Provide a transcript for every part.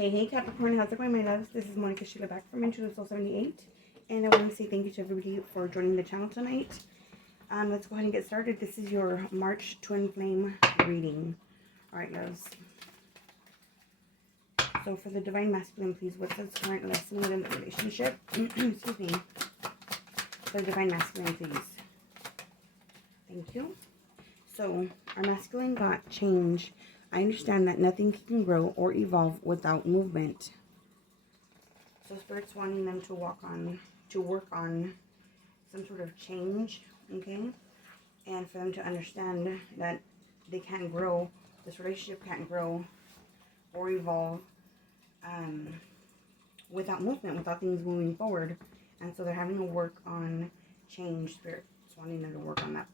Hey Capricorn, how's it going, my loves? This is Monica Sheila back from Mentorship Soul 78, and I want to say thank you to everybody for joining the channel tonight. Let's go ahead and get started. This is your March Twin Flame reading. Alright, loves. So for the Divine Masculine, please, what's its current lesson within the relationship? Excuse me. For the Divine Masculine, please. Thank you. So, our masculine got change. I understand that nothing can grow or evolve without movement. So Spirit's wanting them to work on some sort of change, okay? And for them to understand that they can't grow, this relationship can't grow or evolve without movement, without things moving forward. And so they're having to work on change. Spirit's wanting them to work on that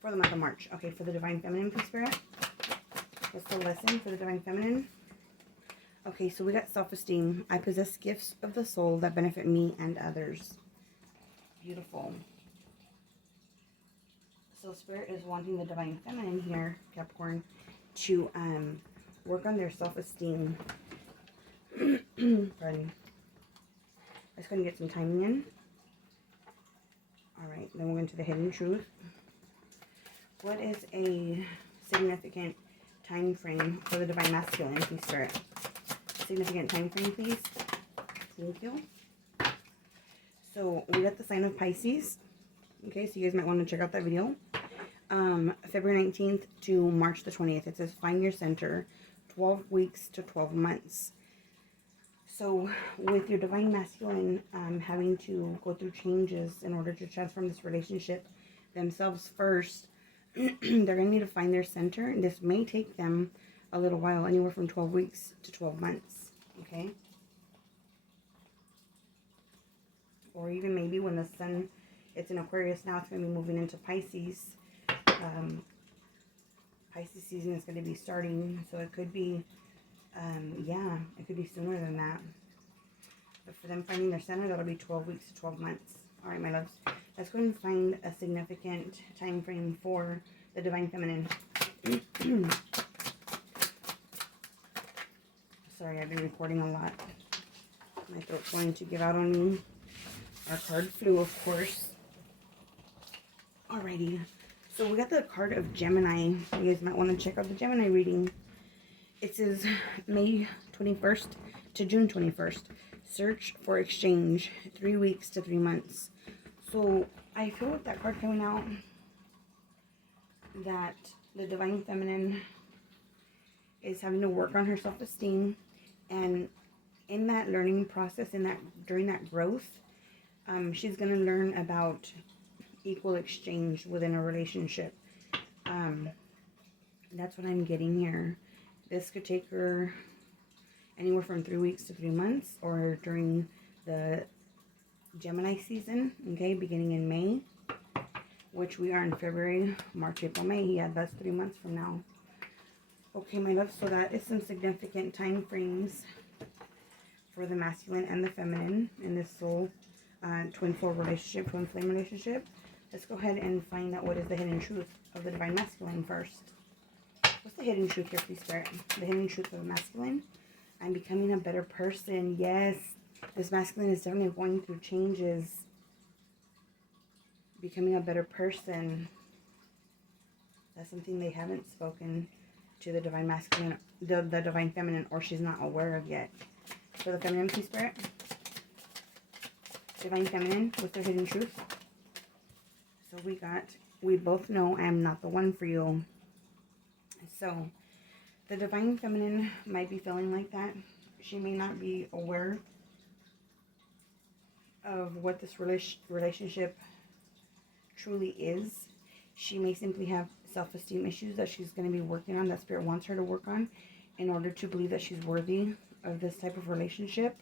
for the month of March. Okay, for the Divine Feminine, please, Spirit. What's the lesson for the Divine Feminine? Okay, so we got self-esteem. I possess gifts of the soul that benefit me and others. Beautiful. So Spirit is wanting the Divine Feminine here, Capricorn, to work on their self-esteem. Pardon. Let's go and get some timing in. Alright, then we're into the hidden truth. What is a significant time frame for the Divine Masculine, please, Spirit? Significant time frame, please. Thank you. So we got the sign of Pisces. Okay, so you guys might want to check out that video. February 19th to March the 20th. It says find your center, 12 weeks to 12 months. So with your Divine Masculine having to go through changes in order to transform this relationship themselves first, they're going to need to find their center. And this may take them a little while, anywhere from 12 weeks to 12 months. Okay? Or even maybe when the sun, it's in Aquarius now, it's going to be moving into Pisces. Pisces season is going to be starting. So it could be, yeah, it could be sooner than that. But for them finding their center, that'll be 12 weeks to 12 months. All right, my loves. Let's go and find a significant time frame for the Divine Feminine. Sorry, I've been recording a lot. My throat's going to give out on me. Our card flew, of course. Alrighty. So we got the card of Gemini. You guys might want to check out the Gemini reading. It says May 21st to June 21st. Search for exchange. 3 weeks to 3 months. So I feel with that card coming out that the Divine Feminine is having to work on her self-esteem, and in that learning process, during that growth, she's going to learn about equal exchange within a relationship. That's what I'm getting here. This could take her anywhere from 3 weeks to 3 months, or during the Gemini season, okay, beginning in May, which we are in February, March, April, May. Yeah, that's 3 months from now. Okay, my love, so that is some significant time frames for the masculine and the feminine in this soul twin flame relationship. Let's go ahead and find out what is the hidden truth of the Divine Masculine first. What's the hidden truth here, please, Spirit? The hidden truth of the masculine. I'm becoming a better person. Yes. This masculine is definitely going through changes. Becoming a better person. That's something they haven't spoken to the Divine Masculine, the Divine Feminine, or she's not aware of yet. For the Feminine, please, Spirit. Divine Feminine, what's their hidden truth? So we both know I am not the one for you. So the Divine Feminine might be feeling like that. She may not be aware of what this relationship truly is. She may simply have self-esteem issues that she's going to be working on, that Spirit wants her to work on, in order to believe that she's worthy of this type of relationship.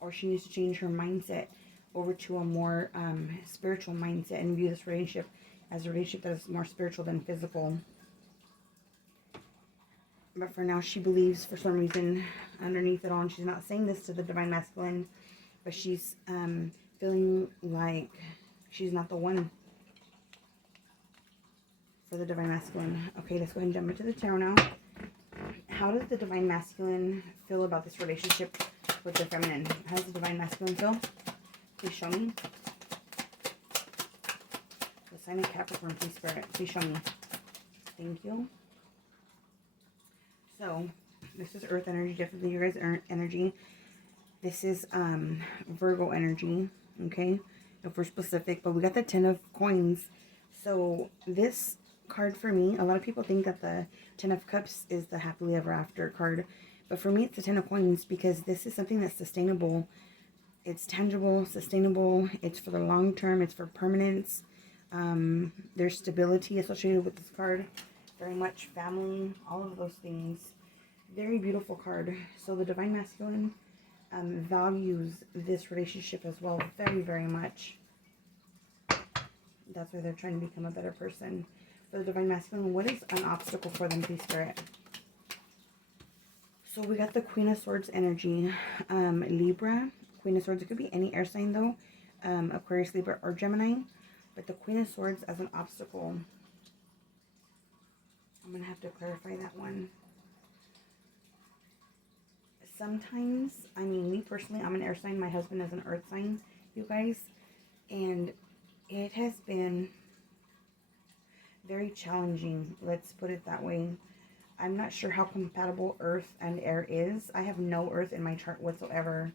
Or she needs to change her mindset over to a more spiritual mindset and view this relationship as a relationship that is more spiritual than physical. But for now, she believes, for some reason, underneath it all, and she's not saying this to the Divine Masculine, but she's feeling like she's not the one for the Divine Masculine. Okay, let's go ahead and jump into the tarot now How does the Divine Masculine feel about this relationship with the feminine? How does the Divine Masculine feel? Please show me. The sign of Capricorn, please, Spirit. Please show me. Thank you. So, this is Earth energy, definitely your guys' energy. This is Virgo energy, okay? If we're specific, but we got the 10 of coins. So, this card for me, a lot of people think that the 10 of cups is the happily ever after card. But for me, it's the 10 of coins because this is something that's sustainable. It's tangible, sustainable. It's for the long term. It's for permanence. There's stability associated with this card. Very much family, all of those things. Very beautiful card. So the Divine Masculine values this relationship as well very, very much. That's why they're trying to become a better person. For the Divine Masculine, what is an obstacle for them, please, Spirit? So we got the Queen of Swords energy. Libra, Queen of Swords. It could be any air sign, though. Aquarius, Libra, or Gemini. But the Queen of Swords as an obstacle. I'm going to have to clarify that one. Sometimes, I mean, me personally, I'm an air sign. My husband is an earth sign, you guys. And it has been very challenging. Let's put it that way. I'm not sure how compatible earth and air is. I have no earth in my chart whatsoever.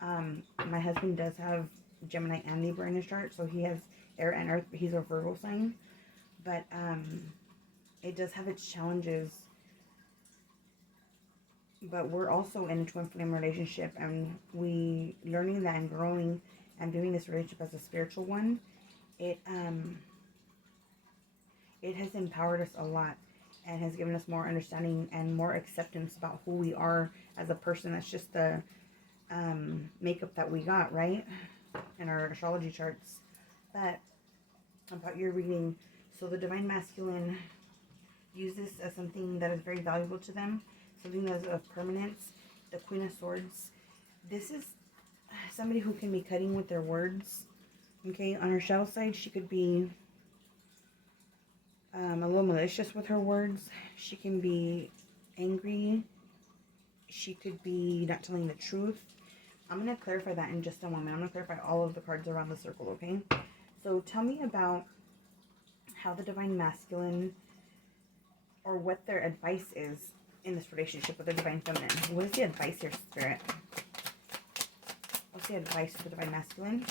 My husband does have Gemini and Libra in his chart. So he has air and earth, but he's a Virgo sign. But it does have its challenges. But we're also in a twin flame relationship, and we learning that and growing and viewing this relationship as a spiritual one. It has empowered us a lot and has given us more understanding and more acceptance about who we are as a person. That's just the makeup that we got, right? In our astrology charts. But about your reading, so the Divine Masculine use this as something that is very valuable to them. Something that is of permanence. The Queen of Swords. This is somebody who can be cutting with their words. Okay, on her shadow side, she could be a little malicious with her words. She can be angry. She could be not telling the truth. I'm going to clarify that in just a moment. I'm going to clarify all of the cards around the circle, okay? So tell me about how the Divine Masculine, or what their advice is in this relationship with the Divine Feminine. What is the advice here, Spirit? What's the advice for the Divine Masculine?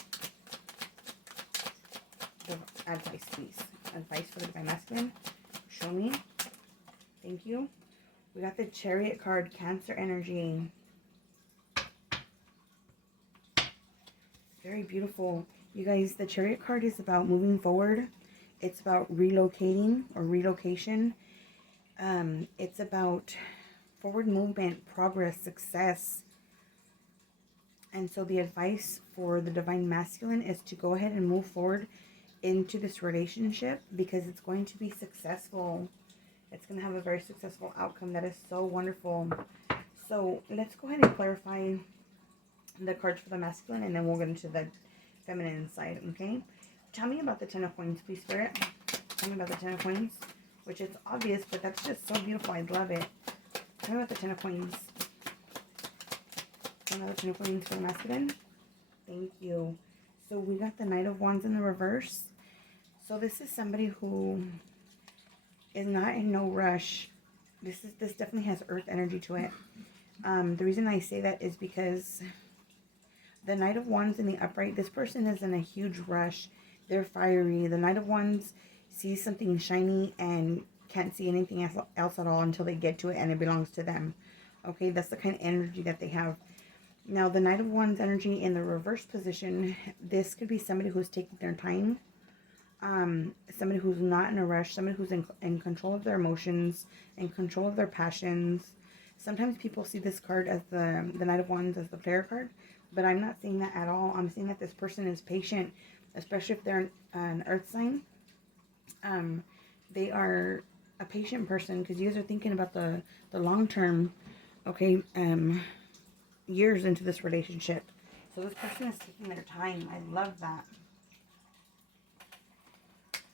The advice, please. Advice for the Divine Masculine. Show me. Thank you. We got the Chariot card, Cancer energy. Very beautiful. You guys, the Chariot card is about moving forward. It's about relocating or relocation. It's about forward movement, progress, success. And so the advice for the Divine Masculine is to go ahead and move forward into this relationship because it's going to be successful. It's going to have a very successful outcome. That is so wonderful. So let's go ahead and clarify the cards for the masculine, and then we'll get into the feminine side, okay? Tell me about the 10 of coins, please, Spirit. Tell me about the 10 of coins, which is obvious, but that's just so beautiful. I love it. Tell me about the 10 of coins. Tell me about the 10 of coins for the masculine. Thank you. So we got the Knight of Wands in the reverse. So this is somebody who is not in no rush. This definitely has earth energy to it. The reason I say that is because the Knight of Wands in the upright, this person is in a huge rush. They're fiery. The Knight of Wands sees something shiny and can't see anything else at all until they get to it and it belongs to them. Okay, that's the kind of energy that they have. Now, the Knight of Wands energy in the reverse position, this could be somebody who's taking their time. Somebody who's not in a rush. Somebody who's in control of their emotions, in control of their passions. Sometimes people see this card as the Knight of Wands as the player card, but I'm not seeing that at all. I'm seeing that this person is patient, especially if they're an earth sign. They are a patient person because you guys are thinking about the long term, okay, years into this relationship. So this person is taking their time. I love that.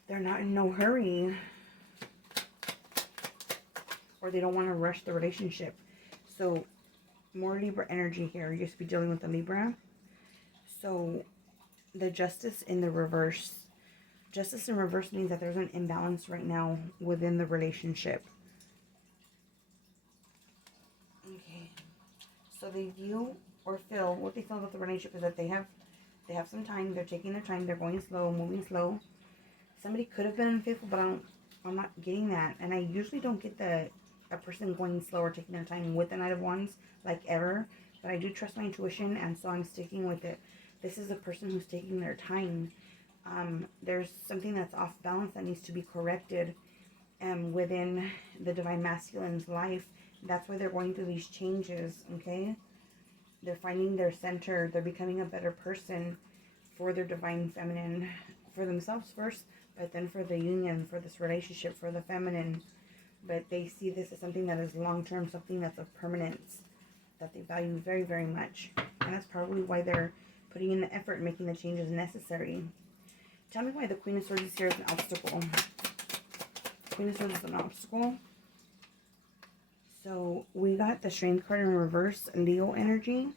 They're not in no hurry. or they don't want to rush the relationship. So more Libra energy here. You're supposed to be dealing with the Libra. So the Justice in the reverse. Justice in reverse means that there's an imbalance right now within the relationship. Okay. So they view or feel, what they feel about the relationship is that they have some time. They're taking their time. They're going slow, moving slow. Somebody could have been unfaithful, but I'm not getting that. And I usually don't get a person going slow or taking their time with the Knight of Wands, like ever. But I do trust my intuition, and so I'm sticking with it. This is a person who's taking their time. There's something that's off balance that needs to be corrected within the Divine Masculine's life. That's why they're going through these changes, okay? They're finding their center. They're becoming a better person for their Divine Feminine, for themselves first, but then for the union, for this relationship, for the feminine. But they see this as something that is long-term, something that's of permanence, that they value very, very much. And that's probably why they're putting in the effort and making the changes necessary. Tell me why the Queen of Swords is here as an obstacle. Queen of Swords is an obstacle. So we got the Strength card in reverse, Leo energy.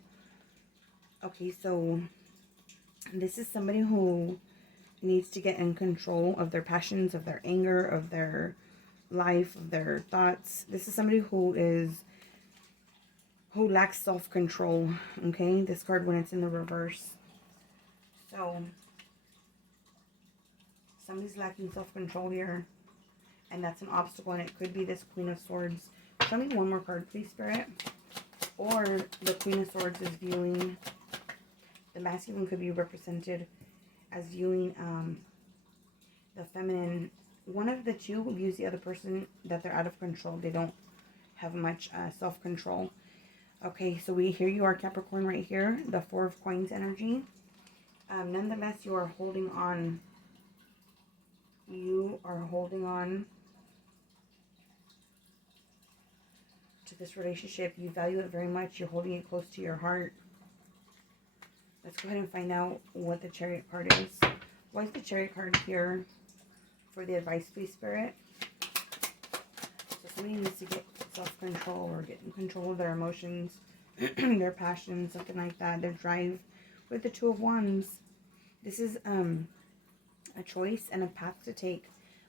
Okay, so this is somebody who needs to get in control of their passions, of their anger, of their life, of their thoughts. This is somebody who lacks self-control. Okay, this card when it's in the reverse. So somebody's lacking self-control here, and that's an obstacle, and it could be this Queen of Swords. Show me one more card, please, Spirit. Or the Queen of Swords is viewing, the masculine could be represented as viewing the feminine. One of the two views the other person that they're out of control. They don't have much self-control. Okay, so here you are, Capricorn, right here. The Four of Coins energy. Nonetheless, you are holding on. You are holding on to this relationship. You value it very much. You're holding it close to your heart. Let's go ahead and find out what the Chariot card is. Why is the Chariot card here for the advice, please, Spirit? So somebody needs to get self-control or get in control of their emotions, their passions, something like that, their drive. With the Two of Wands, this is a choice and a path to take.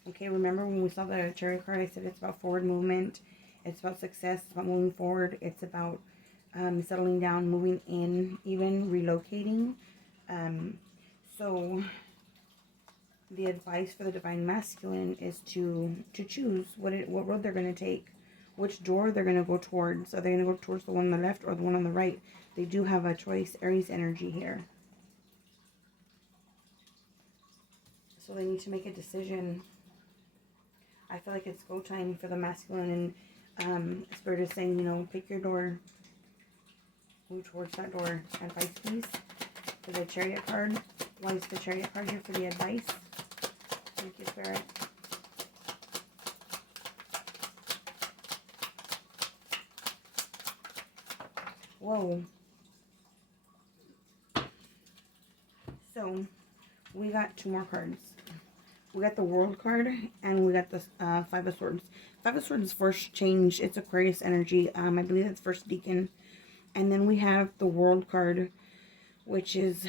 Okay, remember when we saw the Chariot card, I said it's about forward movement. It's about success. It's about moving forward. It's about settling down, moving in, even relocating. So the advice for the Divine Masculine is to choose what road they're going to take, which door they're going to go towards. Are they going to go towards the one on the left or the one on the right? They do have a choice. Aries energy here. So they need to make a decision. I feel like it's go time for the masculine, and Spirit is saying, you know, pick your door. Move towards that door. Advice, please. For the Chariot card. Why is the Chariot card here for the advice? Thank you, Spirit. Whoa. So, we got two more cards. We got the World card, and we got the Five of Swords. Five of Swords is first change. It's Aquarius energy. I believe it's first deacon. And then we have the World card, which is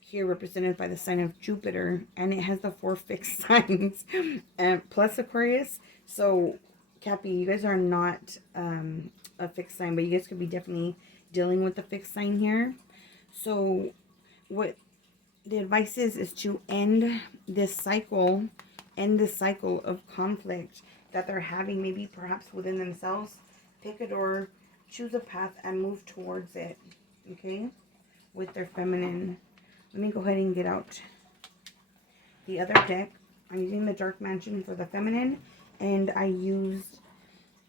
here represented by the sign of Jupiter. And it has the 4 fixed signs plus Aquarius. So, Cappy, you guys are not a fixed sign, but you guys could be definitely dealing with the fixed sign here. So, what the advice is to end this cycle of conflict that they're having, maybe perhaps within themselves. Pick a door, choose a path, and move towards it, okay, with their feminine. Let me go ahead and get out the other deck. I'm using the Dark Mansion for the feminine, and I used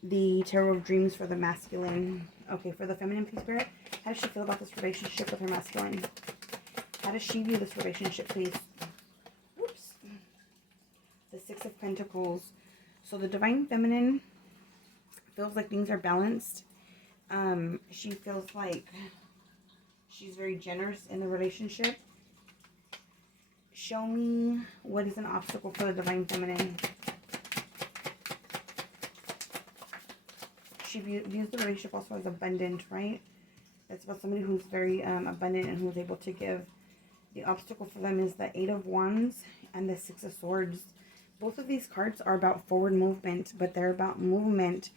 the Tarot of Dreams for the masculine. Okay, for the feminine, please, Spirit. How does she feel about this relationship with her masculine? How does she view this relationship, please? Whoops. The Six of Pentacles. So the Divine Feminine feels like things are balanced. She feels like she's very generous in the relationship. Show me what is an obstacle for the Divine Feminine. she views the relationship also as abundant, right? It's about somebody who's very abundant and who's able to give. The obstacle for them is the 8 of Wands and the 6 of Swords. Both of these cards are about forward movement, but they're about movement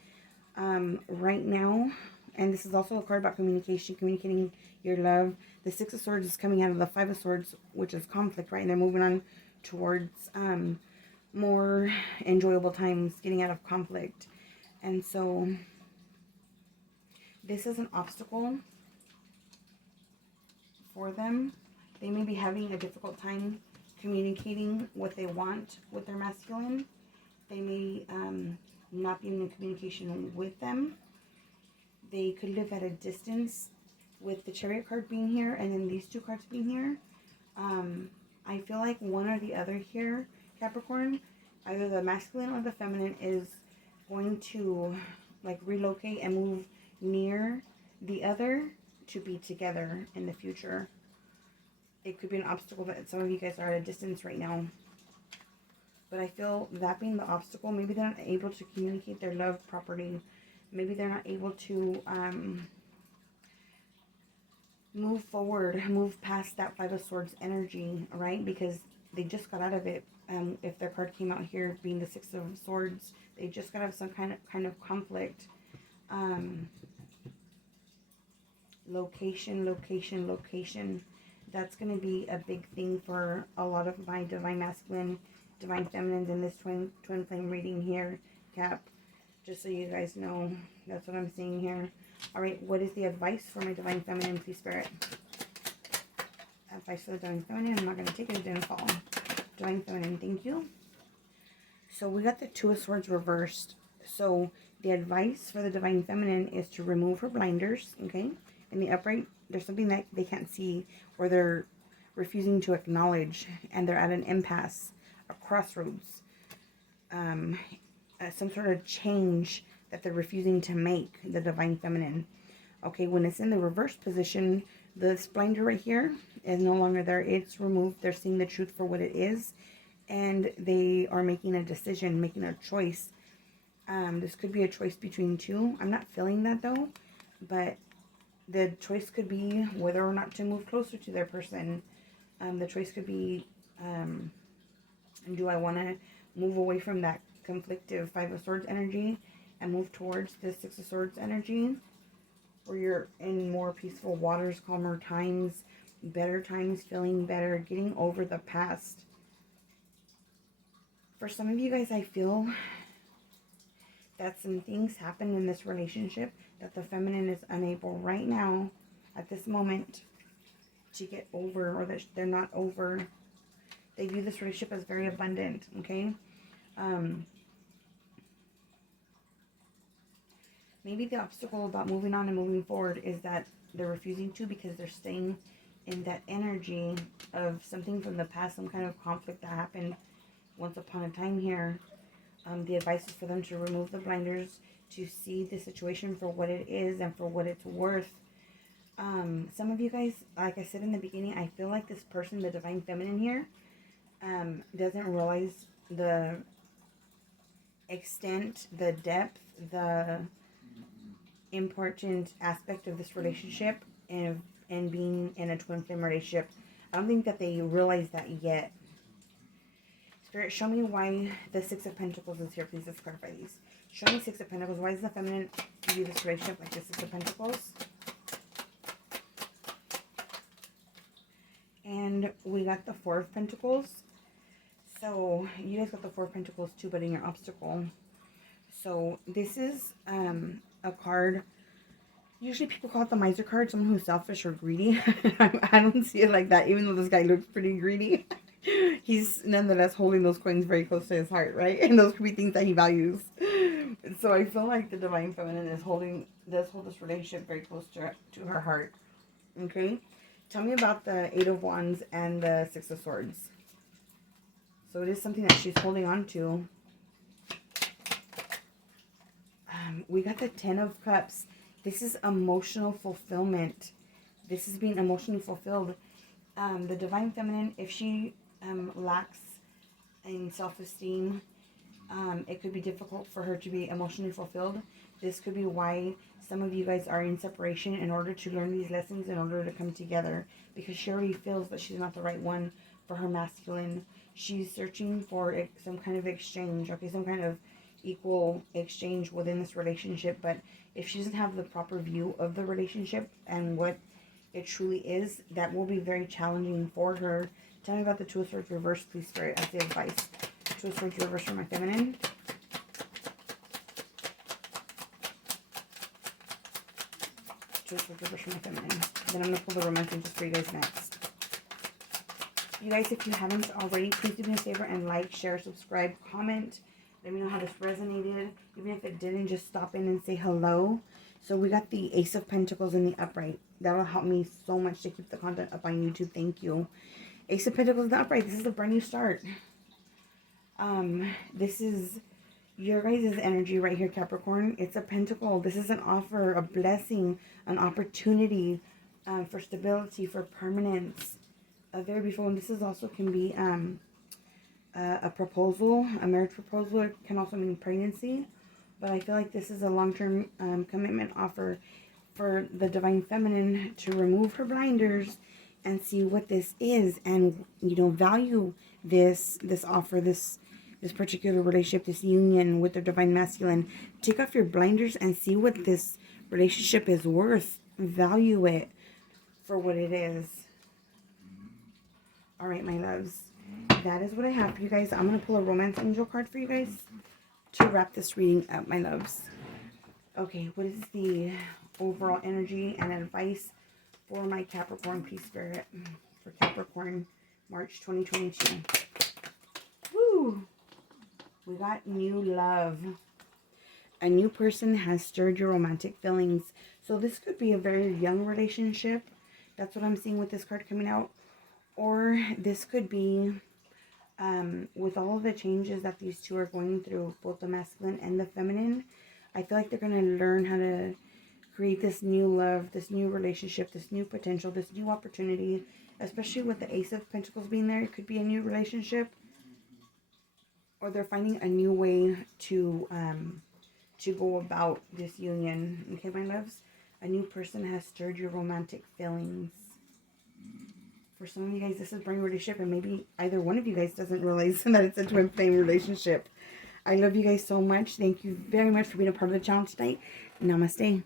right now. And this is also a card about communication, communicating your love. The 6 of Swords is coming out of the 5 of Swords, which is conflict, right? And they're moving on towards more enjoyable times, getting out of conflict. And so this is an obstacle for them. They may be having a difficult time communicating what they want with their masculine. They may not be in communication with them. They could live at a distance with the Chariot card being here and then these two cards being here. I feel like one or the other here, Capricorn, either the masculine or the feminine is going to like relocate and move near the other to be together in the future. It could be an obstacle that some of you guys are at a distance right now. But I feel that being the obstacle, maybe they're not able to communicate their love properly. Maybe they're not able to move forward, move past that 5 of Swords energy, right? Because they just got out of it. If their card came out here being the 6 of Swords, they just got out of some kind of conflict. Location. That's going to be a big thing for a lot of my Divine Masculine, Divine Feminines in this twin flame reading here, Cap. Just so you guys know, that's what I'm seeing here. All right, what is the advice for my Divine Feminine, please, Spirit? Advice for the Divine Feminine. I'm not going to take it. It didn't fall. Divine Feminine, thank you. So we got the 2 of Swords reversed. So the advice for the Divine Feminine is to remove her blinders, okay? In the upright, there's something that they can't see or they're refusing to acknowledge, and they're at an impasse, a crossroads, some sort of change that they're refusing to make, the Divine Feminine. Okay, when it's in the reverse position, this blinder right here is no longer there. It's removed. They're seeing the truth for what it is, and they are making a decision, making a choice. This could be a choice between two. I'm not feeling that though, but the choice could be whether or not to move closer to their person. The choice could be, do I want to move away from that conflictive 5 of Swords energy and move towards the 6 of Swords energy, where you're in more peaceful waters, calmer times, better times, feeling better, getting over the past. For some of you guys, I feel that some things happen in this relationship that the feminine is unable right now, at this moment, to get over, or that they're not over. They view this relationship as very abundant, okay? Maybe the obstacle about moving on and moving forward is that they're refusing to because they're staying in that energy of something from the past, some kind of conflict that happened once upon a time here. The advice is for them to remove the blinders, to see the situation for what it is and for what it's worth. Some of you guys, like I said in the beginning, I feel like this person, the Divine Feminine here, doesn't realize the extent, the depth, the important aspect of this relationship and being in a twin flame relationship. I don't think that they realize that yet. Spirit, show me why the 6 of Pentacles is here. Please, let's clarify these. Show me 6 of Pentacles. Why is the feminine view this relationship like the 6 of Pentacles? And we got the 4 of Pentacles. So you guys got the 4 of Pentacles too, but in your obstacle. So this is a card. Usually people call it the miser card, someone who's selfish or greedy. I don't see it like that, even though this guy looks pretty greedy. He's nonetheless holding those coins very close to his heart, right? And those could be things that he values. So I feel like the Divine Feminine is does hold this relationship very close to her heart. Okay? Tell me about the 8 of Wands and the 6 of Swords. So it is something that she's holding on to. We got the 10 of Cups. This is emotional fulfillment. This is being emotionally fulfilled. The Divine Feminine, if she lacks in self-esteem, It could be difficult for her to be emotionally fulfilled. This could be why some of you guys are in separation in order to learn these lessons, in order to come together. Because she already feels that she's not the right one for her masculine. She's searching for some kind of exchange, okay, some kind of equal exchange within this relationship. But if she doesn't have the proper view of the relationship and what it truly is, that will be very challenging for her. Tell me about the Two of Swords reverse, please, Spirit, as the advice. Two of Swords reverse for my feminine. Two of Swords reverse for my feminine. Then I'm going to pull the romance just for you guys next. You guys, if you haven't already, please do me a favor and like, share, subscribe, comment. Let me know how this resonated. Even if it didn't, just stop in and say hello. So we got the Ace of Pentacles in the upright. That'll help me so much to keep the content up on YouTube. Thank you. Ace of Pentacles in the upright. This is a brand new start. This is your guys' energy right here, Capricorn. It's a pentacle. This is an offer, a blessing, an opportunity for stability, for permanence. Very beautiful. And this is also can be a proposal, a marriage proposal. It can also mean pregnancy. But I feel like this is a long-term commitment offer for the Divine Feminine to remove her blinders and see what this is, and, you know, value this offer, this particular relationship, this union with the Divine Masculine. Take off your blinders and see what this relationship is worth. Value it for what it is. All right, my loves. That is what I have for you guys. I'm going to pull a Romance Angel card for you guys to wrap this reading up, my loves. Okay, what is the overall energy and advice for my Capricorn, please, Spirit? For Capricorn, March 2022. Woo! We got new love. A new person has stirred your romantic feelings. So this could be a very young relationship. That's what I'm seeing with this card coming out. Or this could be with all of the changes that these two are going through, both the masculine and the feminine. I feel like they're going to learn how to create this new love, this new relationship, this new potential, this new opportunity. Especially with the Ace of Pentacles being there. It could be a new relationship. Or they're finding a new way to go about this union. Okay, my loves? A new person has stirred your romantic feelings. For some of you guys, this is brand new relationship, and maybe either one of you guys doesn't realize that it's a twin flame relationship. I love you guys so much. Thank you very much for being a part of the channel tonight. Namaste.